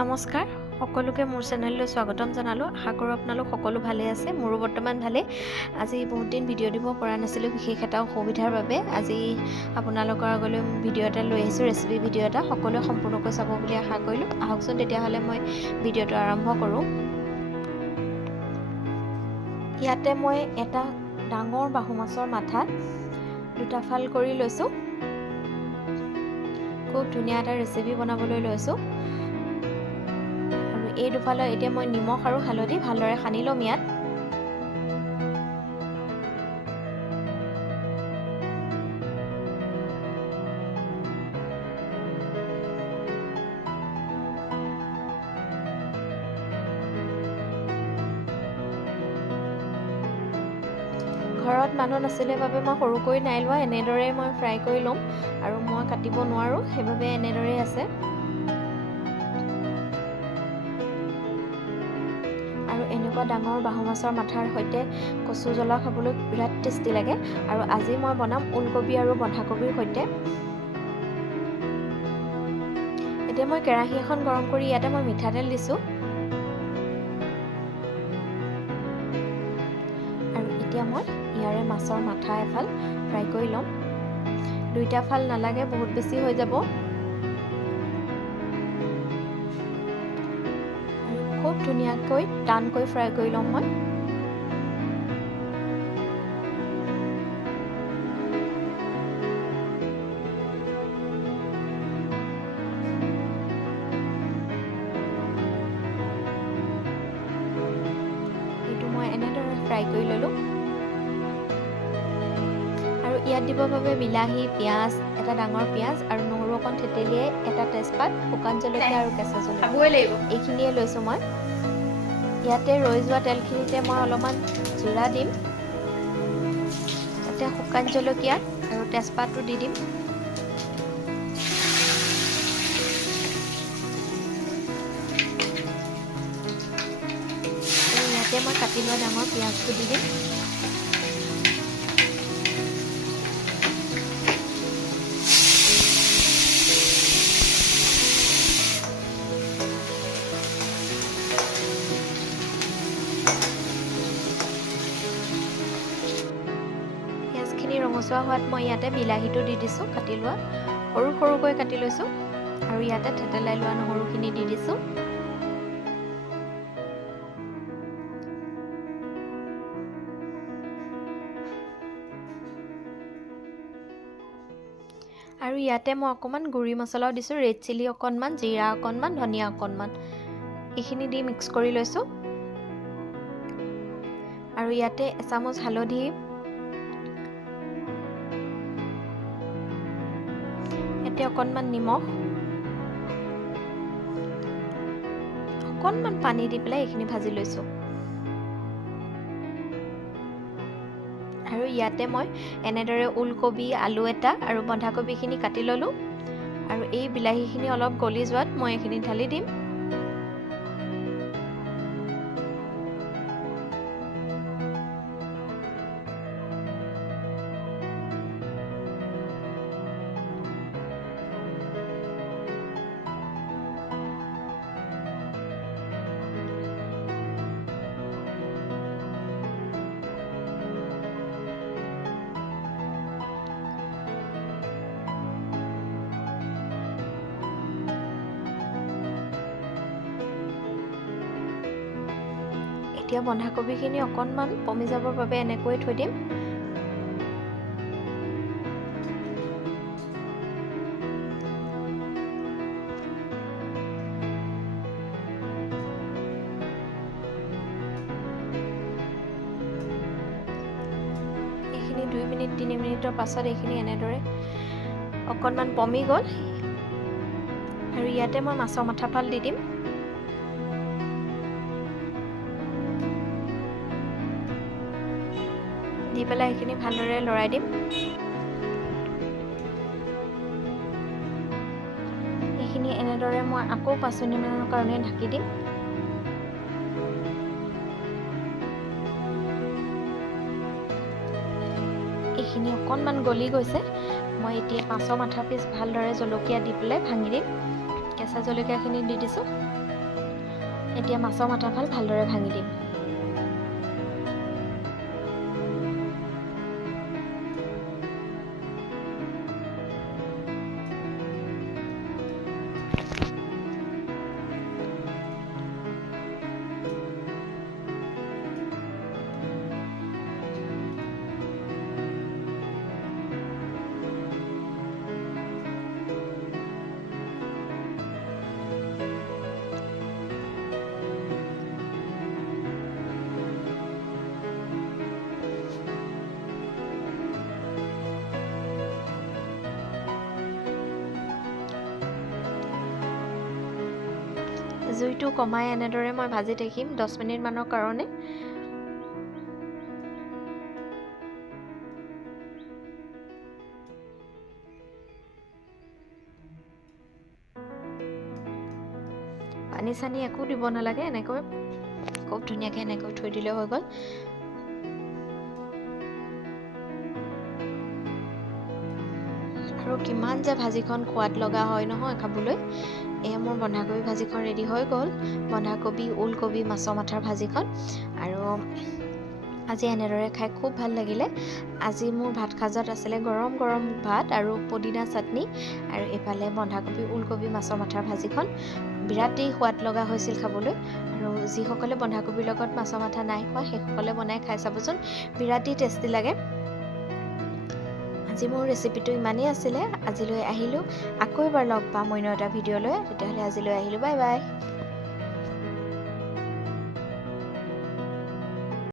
নমস্কাৰ সকলোকে মোৰ চেনেললৈ স্বাগতম জনালো। আশা কৰোঁ আপোনালোক সকলো ভালে আছে। মোৰো বৰ্তমান ভালে। আজি বহুত দিন ভিডিঅ' দিব পৰা নাছিলোঁ বিশেষ এটা অসুবিধাৰ বাবে। আজি আপোনালোকৰ আগলৈ ভিডিঅ' এটা লৈ আহিছোঁ, ৰেচিপি ভিডিঅ' এটা। সকলোৱে সম্পূৰ্ণকৈ চাব বুলি আশা কৰিলোঁ। আহকচোন তেতিয়াহ'লে মই ভিডিঅ'টো আৰম্ভ কৰোঁ। ইয়াতে মই এটা ডাঙৰ বাহু মাছৰ মাথা দুটা ফাল কৰি লৈছোঁ। খুব ধুনীয়া এটা ৰেচিপি বনাবলৈ লৈছোঁ। এই দুফালে এতিয়া মই নিমখ আৰু হালধি ভালদৰে সানি ল'ম। ইয়াত ঘৰত মানুহ নাছিলে বাবে মই সৰুকৈ নাই লোৱা, এনেদৰে মই ফ্ৰাই কৰি ল'ম। আৰু মই কাটিব নোৱাৰোঁ, সেইবাবে এনেদৰেই আছে। আৰু এনেকুৱা ডাঙৰ বাহু মাছৰ মাথাৰ সৈতে কচু জ্বলা খাবলৈ বিৰাট টেষ্টি লাগে। আৰু আজি মই বনাম ওলকবি আৰু বন্ধাকবিৰ সৈতে। এতিয়া মই কেৰাহী এখন গৰম কৰি ইয়াতে মই মিঠাতেল দিছোঁ। আৰু এতিয়া মই ইয়াৰে মাছৰ মাথা এফাল ফ্ৰাই কৰি ল'ম। দুইটা ফাল নালাগে, বহুত বেছি হৈ যাব। খুব ধুনীয়াকৈ টানকৈ ফ্ৰাই কৰি ল'ম মই। এইটো মই এনেদৰে ফ্ৰাই কৰি ল'লোঁ। আৰু ইয়াত দিবৰ বাবে বিলাহী, পিঁয়াজ, এটা ডাঙৰ পিঁয়াজ আৰু নহৰু অকণ থেতেলিয়াই, এটা তেজপাত, শুকান জলকীয়া আৰু কেঁচা জলকীয়া এইখিনিয়ে লৈছোঁ মই। ইয়াতে ৰৈ যোৱা তেলখিনিতে মই অলপমান জিৰা দিম, তাতে শুকান জলকীয়া আৰু তেজপাতটো দি দিম। আৰু ইয়াতে মই কাটি লোৱা ডাঙৰ পিঁয়াজটো দি দিম। ৰঙচুৱা হোৱাত মই ইয়াতে বিলাহীটো দি দিছোঁ, কাটি লোৱা সৰু সৰুকৈ কাটি লৈছোঁ। আৰু ইয়াতে থেতেলাই লোৱা নহৰুখিনি দি দিছোঁ। আৰু ইয়াতে মই অকণমান গুড়ি মছলাও দিছোঁ, ৰেড চিলি অকণমান, জিৰা অকণমান, ধনিয়া অকণমান, এইখিনি দি মিক্স কৰি লৈছোঁ। আৰু ইয়াতে এচামুচ হালধি, ইয়াতে অকণমান নিমখ, অকণমান পানী দি পেলাই এইখিনি ভাজি লৈছোঁ। আৰু ইয়াতে মই এনেদৰে ওলকবি, আলু এটা আৰু বন্ধাকবিখিনি কাটি ল'লোঁ। আৰু এই বিলাহীখিনি অলপ গলি যোৱাত মই এইখিনি ঢালি দিম। এতিয়া বন্ধাকবিখিনি অকণমান কমি যাবৰ বাবে এনেকৈ থৈ দিম। এইখিনি 2 মিনিট 3 মিনিটৰ পাছত এইখিনি এনেদৰে অকণমান পমি গ'ল। আৰু ইয়াতে মই মাছৰ মাথাফাল দি দিম। দি পেলাই এইখিনি ভালদৰে লৰাই দিম। এইখিনি এনেদৰে মই আকৌ 5 মিনিটমানৰ কাৰণে ঢাকি দিম। এইখিনি অকণমান গলি গৈছে। মই এতিয়া মাছৰ মাথা পিচ ভালদৰে জলকীয়া দি পেলাই ভাঙি দিম। কেঁচা জলকীয়াখিনি দি দিছোঁ। এতিয়া মাছৰ মাথাফাল ভালদৰে ভাঙি দিম। জুইটো কমাই এনেদৰে মই ভাজি থাকিম 10 মিনিট মানৰ কাৰণে। পানী চানি একো দিব নালাগে, এনেকৈ খুব ধুনীয়াকৈ এনেকৈ থৈ দিলে হৈ গ'ল। আৰু কিমান যে ভাজিখন সোৱাদ লগা হয় নহয় খাবলৈ। এয়া মোৰ বন্ধাকবি ভাজিখন ৰেডি হৈ গ'ল। বন্ধাকবি, ওলকবি, মাছৰ মাথাৰ ভাজিখন। আৰু আজি এনেদৰে খাই খুব ভাল লাগিলে। আজি মোৰ ভাত সাজত আছিলে গৰম গৰম ভাত আৰু পদিনা চাটনি, আৰু এইফালে বন্ধাকবি, ওলকবি, মাছৰ মাথাৰ ভাজিখন। বিৰাটেই সোৱাদ লগা হৈছিল খাবলৈ। আৰু যিসকলে বন্ধাকবিৰ লগত মাছৰ মাথা নাই খোৱা সেইসকলে বনাই খাই চাবচোন, বিৰাটেই টেষ্টি লাগে। আজি মোৰ ৰেচিপিটো ইমানেই আছিলে। আজিলৈ আহিলোঁ, আকৌ এবাৰ লগ পাম অন্য এটা ভিডিঅ' লৈ। তেতিয়াহ'লে আজিলৈ আহিলোঁ, বাই বাই।